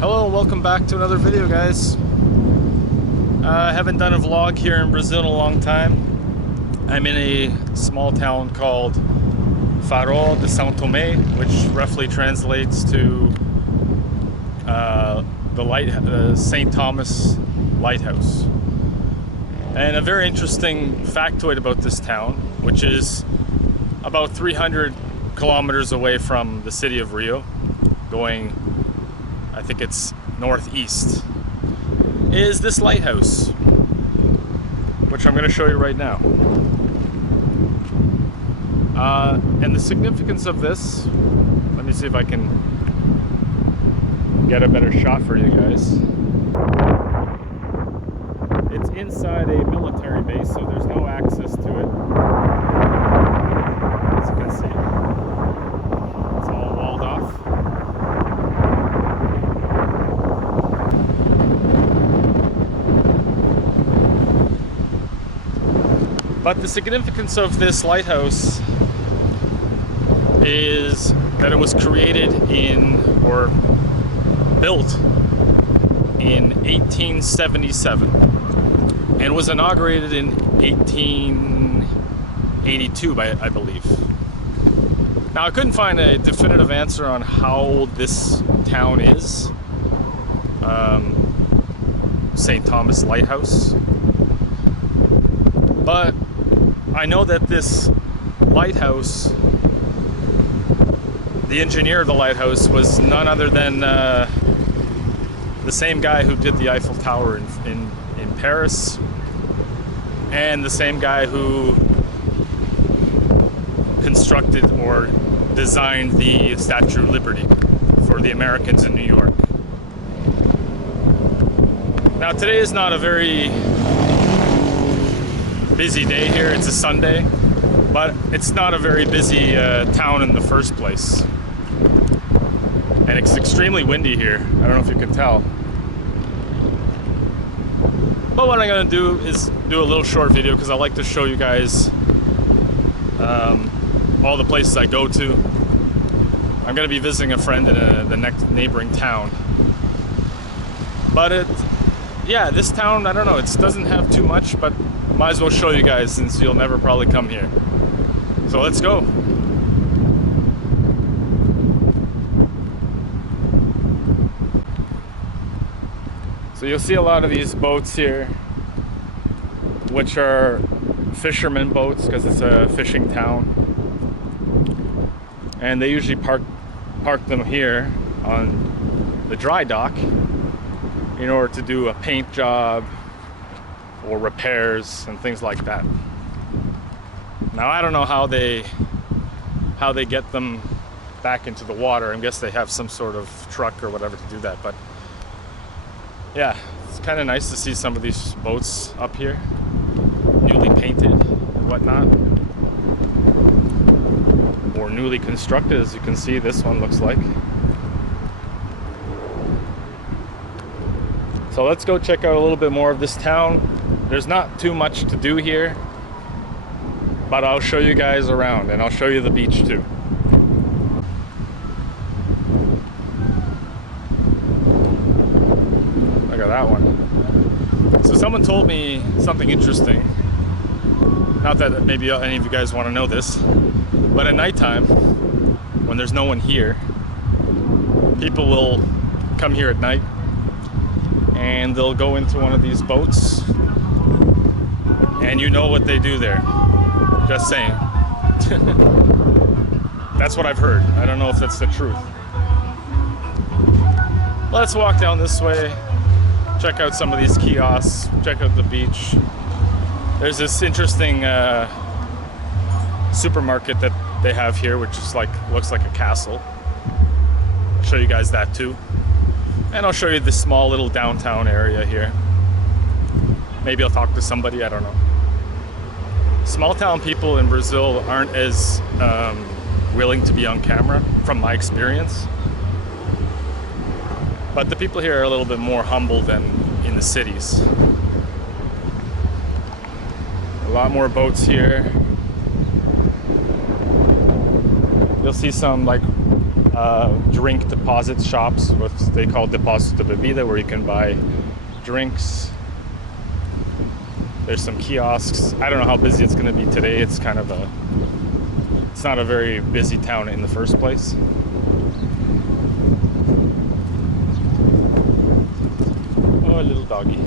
Hello and welcome back to another video, guys. I haven't done a vlog here in Brazil in a long time. I'm in a small town called Farol de Tomé, which roughly translates to the St. Thomas Lighthouse. And a very interesting factoid about this town, which is about 300 kilometers away from the city of Rio, going, I think it's northeast, is this lighthouse, which I'm going to show you right now. And the significance of this, let me see if I can get a better shot for you guys. It's inside a military base, so there's no access to it. As you can see, it's all walled off. But the significance of this lighthouse is that it was created or built in 1877 and was inaugurated in 1882, I believe. Now, I couldn't find a definitive answer on how old this town is, St. Thomas Lighthouse, but I know that this lighthouse, the engineer of the lighthouse, was none other than the same guy who did the Eiffel Tower in Paris, and the same guy who constructed or designed the Statue of Liberty for the Americans in New York. Now, today is not a very busy day here. It's a Sunday, but it's not a very busy town in the first place. And it's extremely windy here. I don't know if you can tell. But what I'm gonna do is do a little short video because I like to show you guys all the places I go to. I'm gonna be visiting a friend in the next neighboring town. But this town, I don't know, it doesn't have too much, but might as well show you guys since you'll never probably come here. So let's go. So you'll see a lot of these boats here, which are fishermen boats because it's a fishing town. And they usually park them here on the dry dock in order to do a paint job or repairs and things like that. Now, I don't know how they get them back into the water. I guess they have some sort of truck or whatever to do that, but yeah, it's kind of nice to see some of these boats up here, newly painted and whatnot, or newly constructed, as you can see this one looks like. So let's go check out a little bit more of this town. There's not too much to do here, but I'll show you guys around and I'll show you the beach too. Look at that one. So someone told me something interesting. Not that maybe any of you guys want to know this, but at nighttime, when there's no one here, people will come here at night and they'll go into one of these boats, and you know what they do there. Just saying. That's what I've heard. I don't know if that's the truth. Let's walk down this way, check out some of these kiosks, check out the beach. There's this interesting supermarket that they have here, which is looks like a castle. I'll show you guys that too. And I'll show you this small little downtown area here. Maybe I'll talk to somebody, I don't know. Small town people in Brazil aren't as willing to be on camera, from my experience. But the people here are a little bit more humble than in the cities. A lot more boats here. You'll see some drink deposit shops, what they call deposit de bebida, where you can buy drinks. There's some kiosks. I don't know how busy it's going to be today. It's kind of it's not a very busy town in the first place. Oh, a little doggy.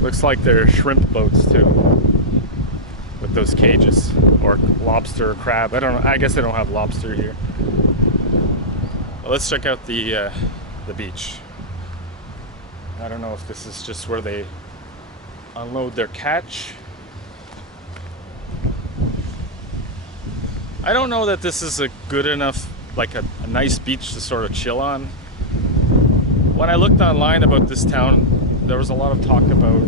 Looks like they're shrimp boats too, with those cages, or lobster or crab. I don't know. I guess they don't have lobster here. Well, let's check out the beach. I don't know if this is just where they unload their catch. I don't know that this is a good enough, like a nice beach to sort of chill on. When I looked online about this town, there was a lot of talk about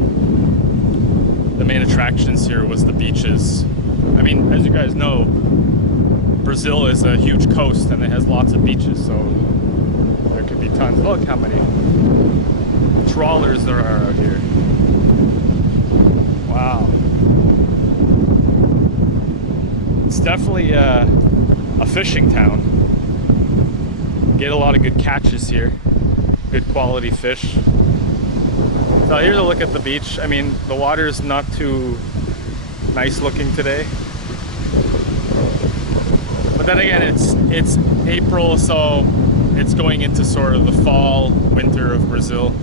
the main attractions here was the beaches. I mean, as you guys know, Brazil is a huge coast and it has lots of beaches, so there could be tons. Look how many trawlers there are out here. Wow. It's definitely a fishing town. Get a lot of good catches here. Good quality fish. So here's a look at the beach. I mean, the water's not too nice looking today. But then again, it's April, so it's going into sort of the fall, winter of Brazil.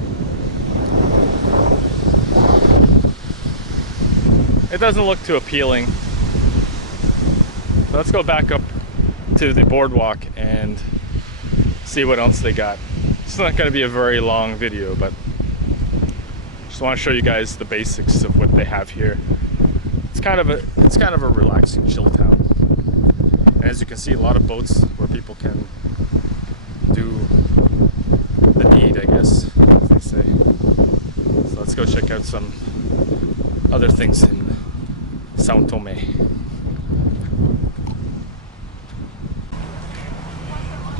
It doesn't look too appealing. So let's go back up to the boardwalk and see what else they got. It's not going to be a very long video, but I want to show you guys the basics of what they have here. It's kind of a relaxing, chill town. And as you can see, a lot of boats where people can do the need, I guess, as they say. So let's go check out some other things in São Tomé.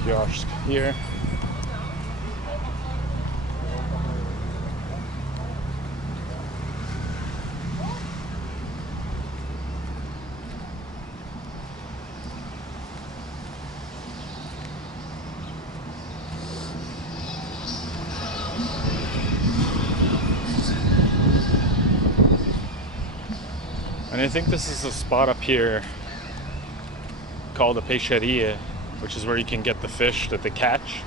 Kiosk here. And I think this is a spot up here called a peixaria, which is where you can get the fish that they catch.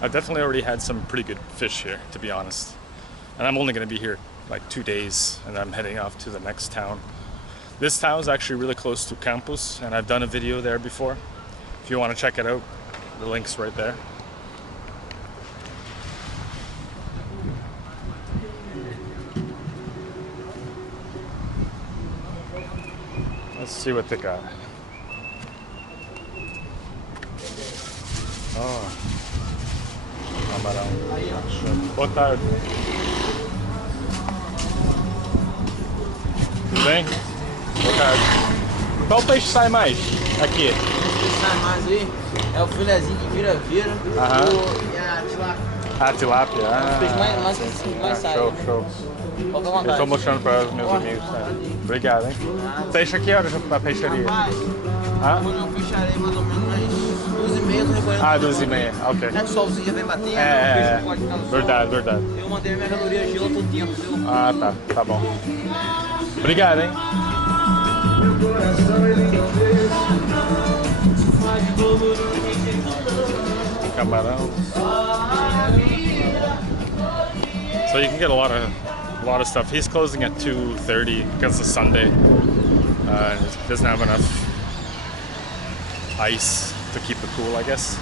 I've definitely already had some pretty good fish here, to be honest. And I'm only going to be here like 2 days, and I'm heading off to the next town. This town is actually really close to Campos, and I've done a video there before. If you want to check it out, the link's right there. Let's see what they got. Oh, camarão. Boa tarde. Tudo bem? Boa tarde. Qual peixe sai mais aqui? O que sai mais aí é o filezinho de vira-vira e a tilápia. Ah, tilápia. Os peixes mais sai. Show, show. Qualquer Eu vontade. estou mostrando para os meus amigos. Tá? Obrigado, hein? Fecha aqui horas para a peixaria? Rapaz, Ah? quando eu fecharei mais ou menos umas 12h30, eu tô recolhendo. Ah, 12h30, ok. Já que o solzinho já vem batendo, o É, peixe não pode ficar no sol. verdade, verdade. Eu mandei a minha caloria gelo todo tempo, viu? Ah, tá bom. Obrigado, hein? Camarão. So you can get a lot of stuff. He's closing at 2:30 because it's Sunday. He doesn't have enough ice to keep it cool, I guess.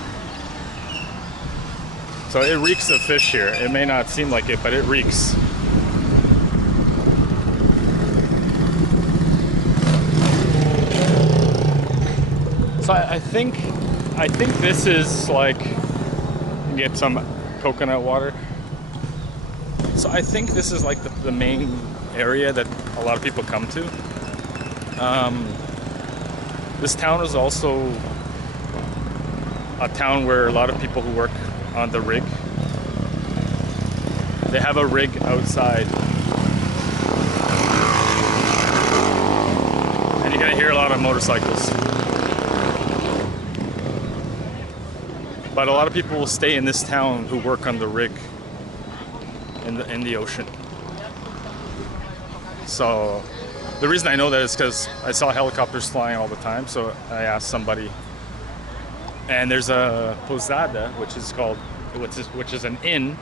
So it reeks of fish here. It may not seem like it, but it reeks. So I think this is like, you get some coconut water. So I think this is like the main area that a lot of people come to. This town is also a town where a lot of people who work on the rig, they have a rig outside. And you're gonna hear a lot of motorcycles. But a lot of people will stay in this town who work on the rig in the ocean. So the reason I know that is because I saw helicopters flying all the time. So I asked somebody, and there's a posada, which is an inn,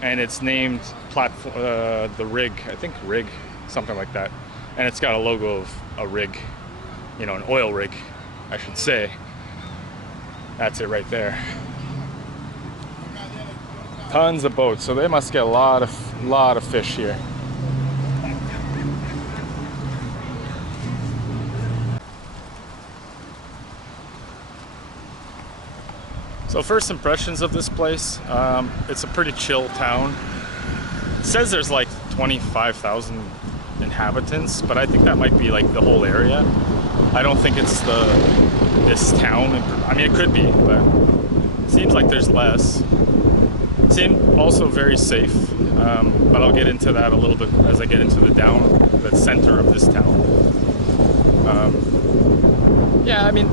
and it's named the rig. I think rig, something like that, and it's got a logo of a rig, you know, an oil rig, I should say. That's it right there. Tons of boats, so they must get a lot of fish here. So first impressions of this place, it's a pretty chill town. It says there's like 25,000 inhabitants, but I think that might be like the whole area. I don't think it's this town. I mean, it could be, but it seems like there's less. It seemed also very safe, but I'll get into that a little bit as I get into the center of this town. Yeah, I mean,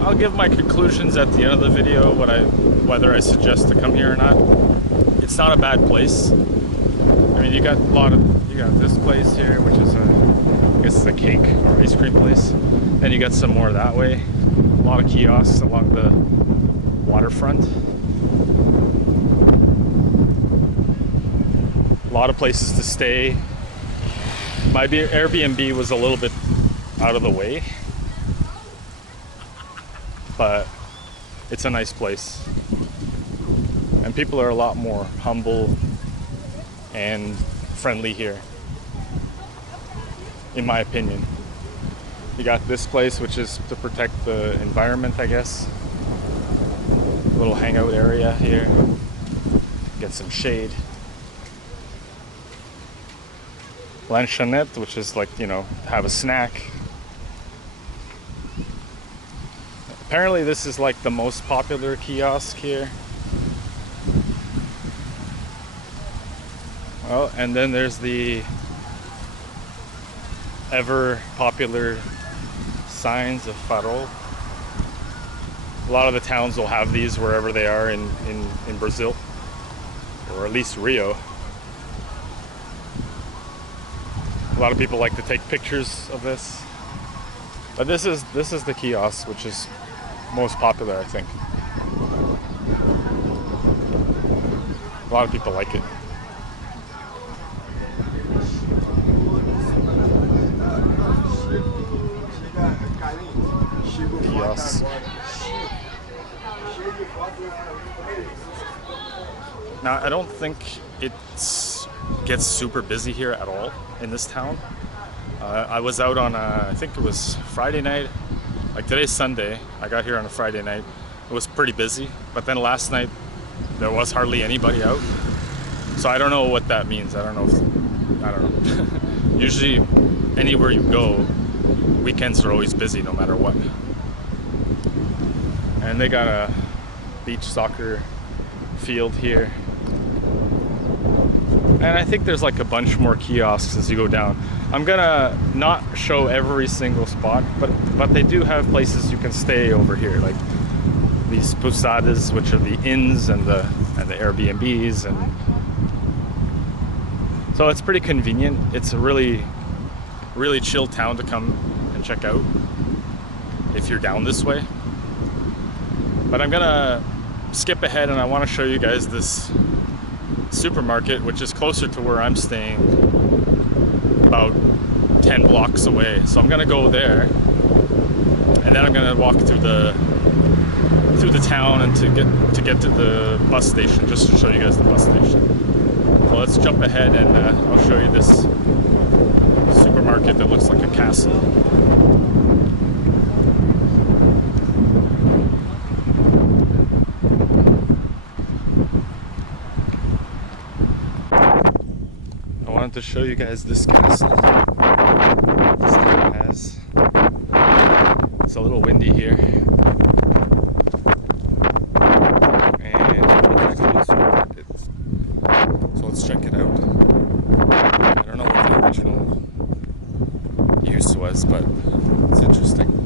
I'll give my conclusions at the end of the video, whether I suggest to come here or not. It's not a bad place. I mean, you got this place here, which is I guess it's a cake or ice cream place. Then you got some more that way. A lot of kiosks along the waterfront. A lot of places to stay. My Airbnb was a little bit out of the way, but it's a nice place. And people are a lot more humble and friendly here, in my opinion. You got this place, which is to protect the environment, I guess. A little hangout area here. Get some shade. Lanchonette, which is like, you know, have a snack. Apparently this is like the most popular kiosk here. Well, and then there's the ever popular signs of Farol. A lot of the towns will have these wherever they are in Brazil, or at least Rio. A lot of people like to take pictures of this. But this is the kiosk, which is most popular, I think. A lot of people like it. Kiosk. Now, I don't think it gets super busy here at all in this town. I was out on I think it was Friday night. Like today's Sunday. I got here on a Friday night. It was pretty busy, but then last night there was hardly anybody out. So I don't know what that means. I don't know. Usually anywhere you go, weekends are always busy no matter what. And they got a beach soccer field here. And I think there's like a bunch more kiosks as you go down. I'm gonna not show every single spot, but they do have places you can stay over here, like these posadas, which are the inns and the Airbnbs, and so it's pretty convenient. It's a really chill town to come and check out if you're down this way. But I'm gonna skip ahead, and I want to show you guys this supermarket, which is closer to where I'm staying, about 10 blocks away. So I'm gonna go there, and then I'm gonna walk through the town and to get to the bus station, just to show you guys the bus station. So let's jump ahead, and I'll show you this supermarket that looks like a castle. wanted to show you guys this castle. This town has. It's a little windy here. So let's check it out. I don't know what the original use was, but it's interesting.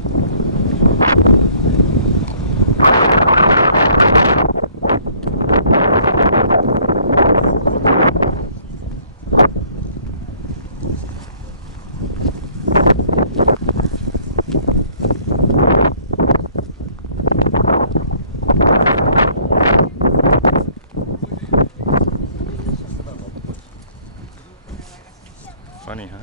Funny, huh?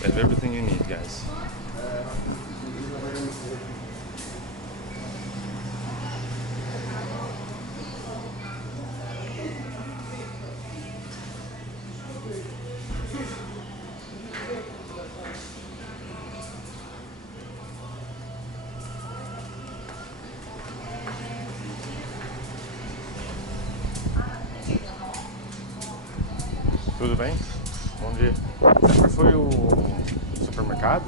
They have everything you need, guys. Tudo bem? Bom dia. Sempre foi o supermercado?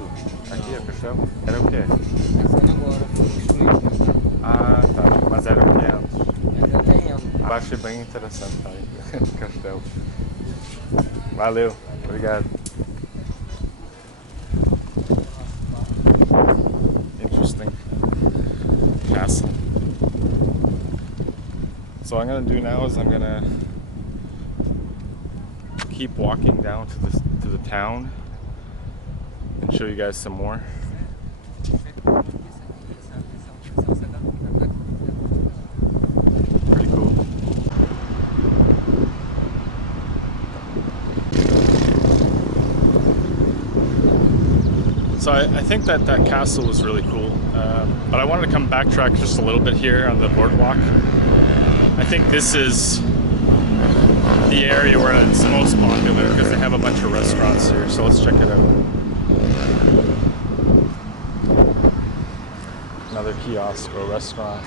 Aqui, a Caixão? Era o quê? Essa agora foi construída. Ah, tá. Mas era o que antes? Era terreno. Eu achei bem interessante, tá? Castelo. Valeu. Obrigado. Interesting. Castle. So what I'm gonna do now is I'm gonna keep walking down to the town and show you guys some more. Pretty cool. So I think that castle was really cool, but I wanted to come backtrack just a little bit here on the boardwalk. I think this is the area where it's most popular because they have a bunch of restaurants here, so let's check it out. Another kiosk or restaurant.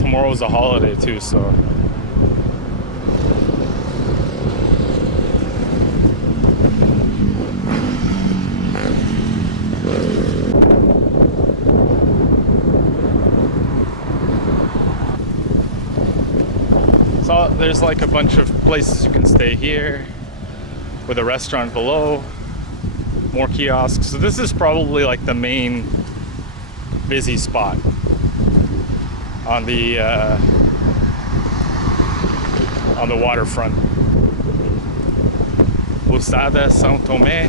Tomorrow's a holiday too, so there's like a bunch of places you can stay here with a restaurant below, more kiosks. So this is probably like the main busy spot on the waterfront. Pousada São Tomé.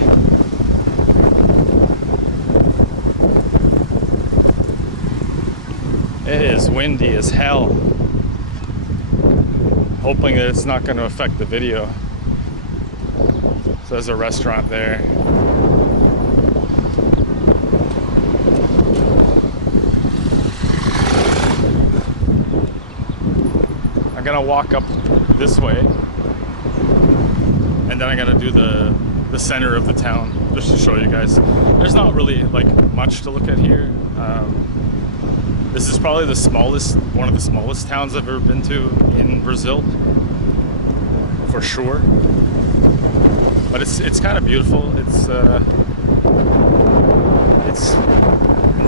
It is windy as hell. Hoping that it's not going to affect the video. So there's a restaurant there. I'm gonna walk up this way, and then I'm gonna do the center of the town just to show you guys. There's not really like much to look at here. This is probably one of the smallest towns I've ever been to in Brazil, for sure. But it's kind of beautiful. It's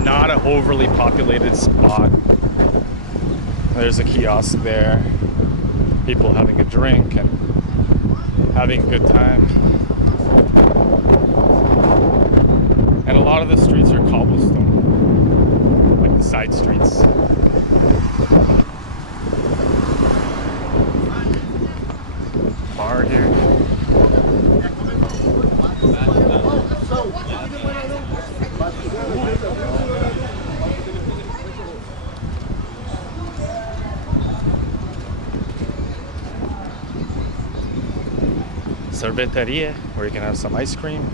not an overly populated spot. There's a kiosk there, people having a drink and having a good time. And a lot of the streets are cobblestone, like the side streets. Bar here. Sorveteria, where you can have some ice cream.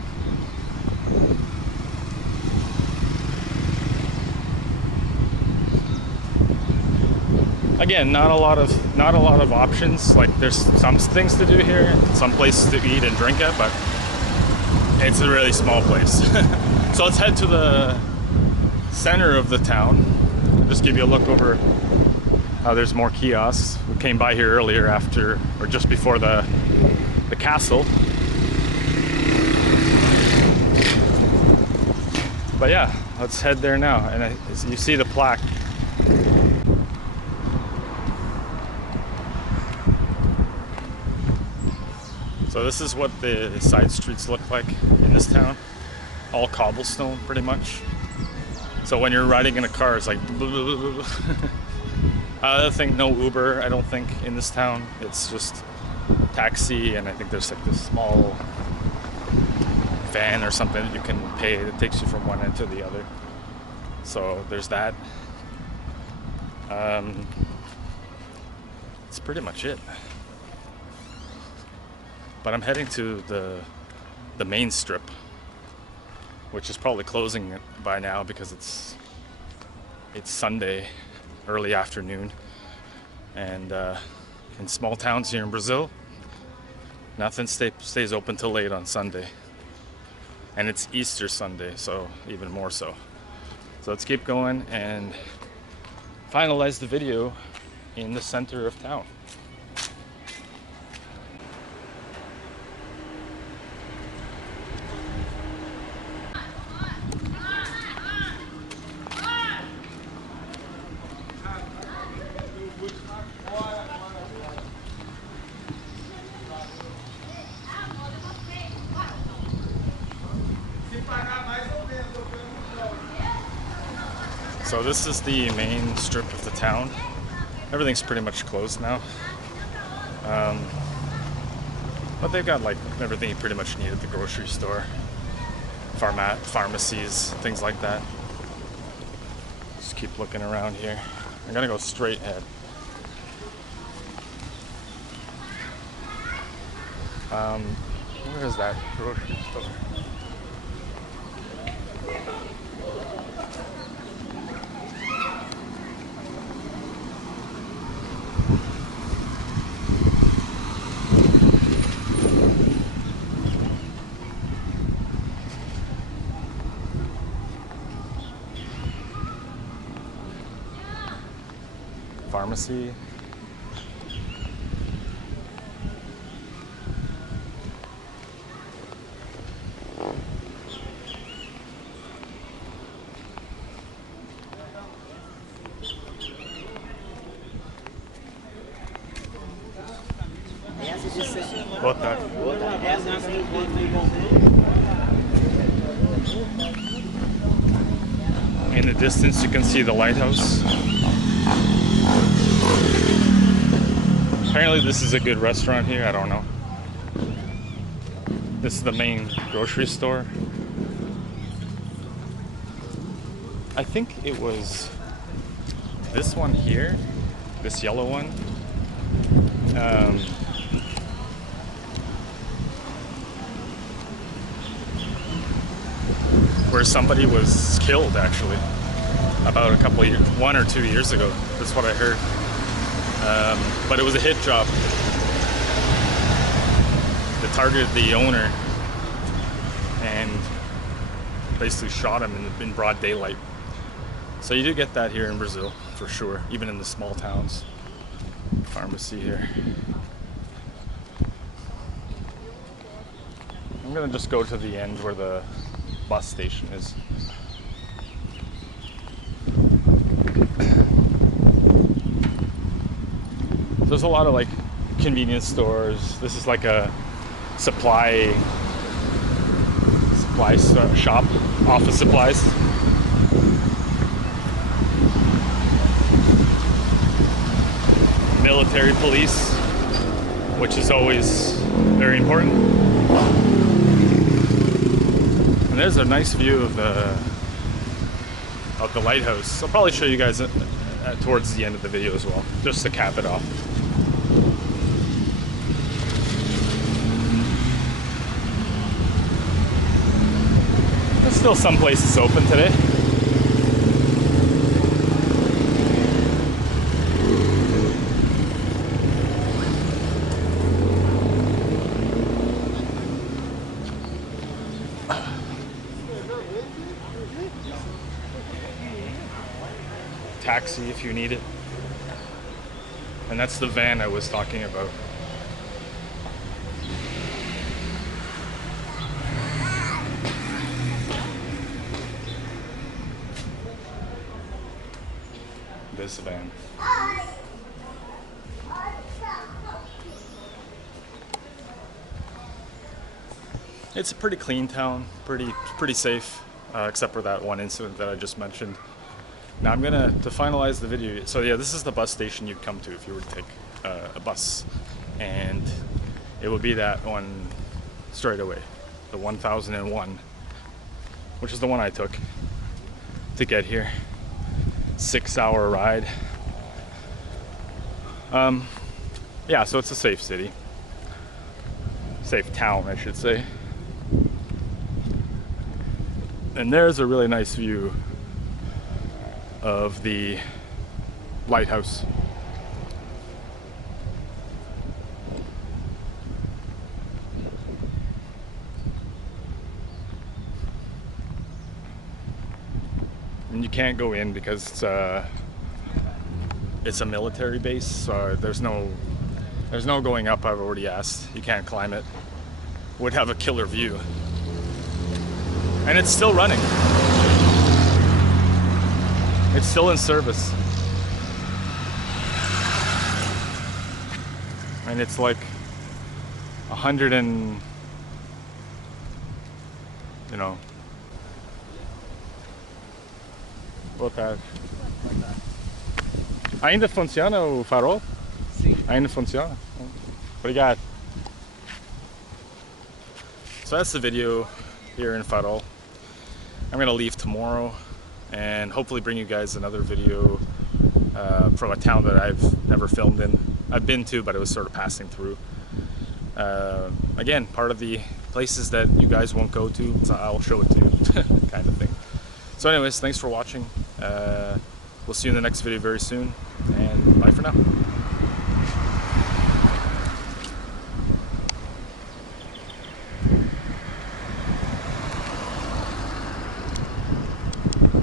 again, not a lot of options. Like there's some things to do here, some places to eat and drink at, but it's a really small place. So let's head to the center of the town. Just give you a look over how there's more kiosks. We came by here earlier after or just before the castle. But yeah, let's head there now. And you see the plaque. So this is what the side streets look like in this town. All cobblestone, pretty much. So when you're riding in a car, it's like other thing, no Uber, I don't think, in this town. It's just taxi, and I think there's like this small van or something that you can pay that takes you from one end to the other. So there's that. That's pretty much it. But I'm heading to the main strip, which is probably closing by now because it's Sunday, early afternoon, and in small towns here in Brazil, nothing stays open till late on Sunday, and it's Easter Sunday, so even more so. So let's keep going and finalize the video in the center of town. So this is the main strip of the town. Everything's pretty much closed now. But they've got like everything you pretty much need at the grocery store, pharmacies, things like that. Just keep looking around here. I'm gonna go straight ahead. Where is that grocery store? Pharmacy. Boa tarde. In the distance you can see the lighthouse. Apparently this is a good restaurant here, I don't know. This is the main grocery store. I think it was this one here, this yellow one. Where somebody was killed actually about a couple of years, 1 or 2 years ago. That's what I heard. But it was a hit job. They targeted the owner and basically shot him in broad daylight. So you do get that here in Brazil, for sure, even in the small towns. Pharmacy here. I'm gonna just go to the end where the bus station is. There's a lot of like convenience stores. This is like a supply shop, office supplies. Military police, which is always very important. And there's a nice view of the lighthouse. I'll probably show you guys towards the end of the video as well, just to cap it off. There's still some places open today. taxi if you need it. And that's the van I was talking about. This van. It's a pretty clean town, pretty safe, except for that one incident that I just mentioned. Now I'm gonna, to finalize the video, so yeah, this is the bus station you'd come to if you were to take a bus, and it would be that one straight away, the 1001, which is the one I took to get here. 6-hour ride. Yeah, so it's a safe city, safe town, I should say. And there's a really nice view of the lighthouse. And you can't go in because it's a military base, so there's no going up. I've already asked. You can't climb it. Would have a killer view. And it's still running. It's still in service. And it's like 100 and, you know. Boa tarde. Ainda funciona o farol? Sim. Ainda funciona? Obrigado. So that's the video here in Farol. I'm gonna leave tomorrow and hopefully bring you guys another video from a town that I've never filmed in. I've been to, but it was sort of passing through. Again, part of the places that you guys won't go to, so I'll show it to you, kind of thing. So anyways, thanks for watching. We'll see you in the next video very soon, and bye for now.